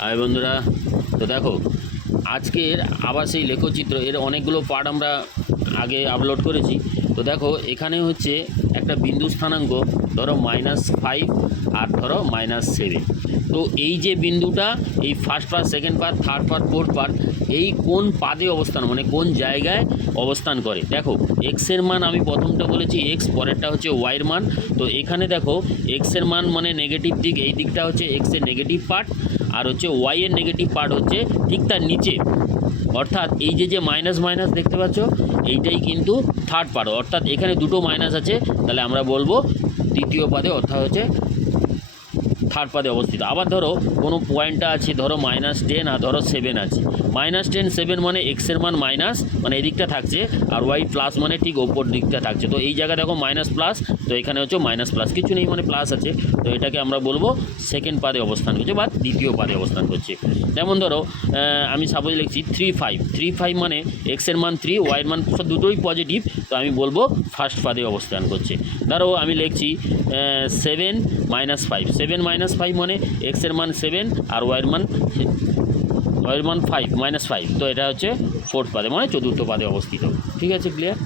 High বন্ধুরা, তো দেখো আজকের আবার সেই লেখচিত্র এর অনেকগুলো পার্ট আমরা আগে আপলোড করেছি। তো দেখো এখানে হচ্ছে একটা বিন্দু স্থানাঙ্ক, ধরো -5 আর ধরো -7। তো এই যে বিন্দুটা, এই first part, second part, third part, fourth part, এই কোন পাদে অবস্থান, মানে কোন জায়গায় অবস্থান করে। দেখো এক্সের মান আমি প্রথমটা বলেছি এক্স, পরেরটা হচ্ছে ওয়াইয়ের মান। তো এখানে দেখো এক্সের মান মানে নেগেটিভ দিক, এই দিকটা হচ্ছে এক্সের নেগেটিভ পার্ট, আর হচ্ছে ওয়াইয়ের নেগেটিভ পার্ট হচ্ছে ঠিক তার নিচে। অর্থাৎ এই যে মাইনাস মাইনাস দেখতে পাচ্ছ, এইটাই কিন্তু থার্ড পার্ট। অর্থাৎ এখানে দুটো মাইনাস আছে, তাহলে আমরা বলবো দ্বিতীয় পাদে, অর্থাৎ হচ্ছে থার্ড পাদে অবস্থিত। আবার ধরো কোনো পয়েন্টটা আছে, ধরো -10 আর ধরো 7 আছে। -10 7 মানে এক্সের মান মাইনাস, মানে এদিকটা থাকছে, আর ওয়াই প্লাস মানে ঠিক ওপর দিকটা থাকছে। তো এই জায়গায় দেখো মাইনাস প্লাস, তো এখানে হচ্ছে মাইনাস প্লাস, কিছু নেই মানে প্লাস আছে। তো এটাকে আমরা বলবো সেকেন্ড পাদে অবস্থান করছে বা দ্বিতীয় পাদে অবস্থান করছে। যেমন ধরো আমি সাপোজ লিখছি 3 5 মানে এক্সের মান 3, ওয়াইয়ের মান দুটোই পজিটিভ, তো আমি বলবো ফার্স্ট পাদে অবস্থান করছে। ধরো আমি লিখছি 7 -5, 7 -5 মানে এক্সের মান 7 আর ওয়াইয়ের মান 5 -5, তো এটা হচ্ছে ফোর্থ পাদে মানে চতুর্থ পাদে অবস্থিত। ঠিক আছে, ক্লিয়ার?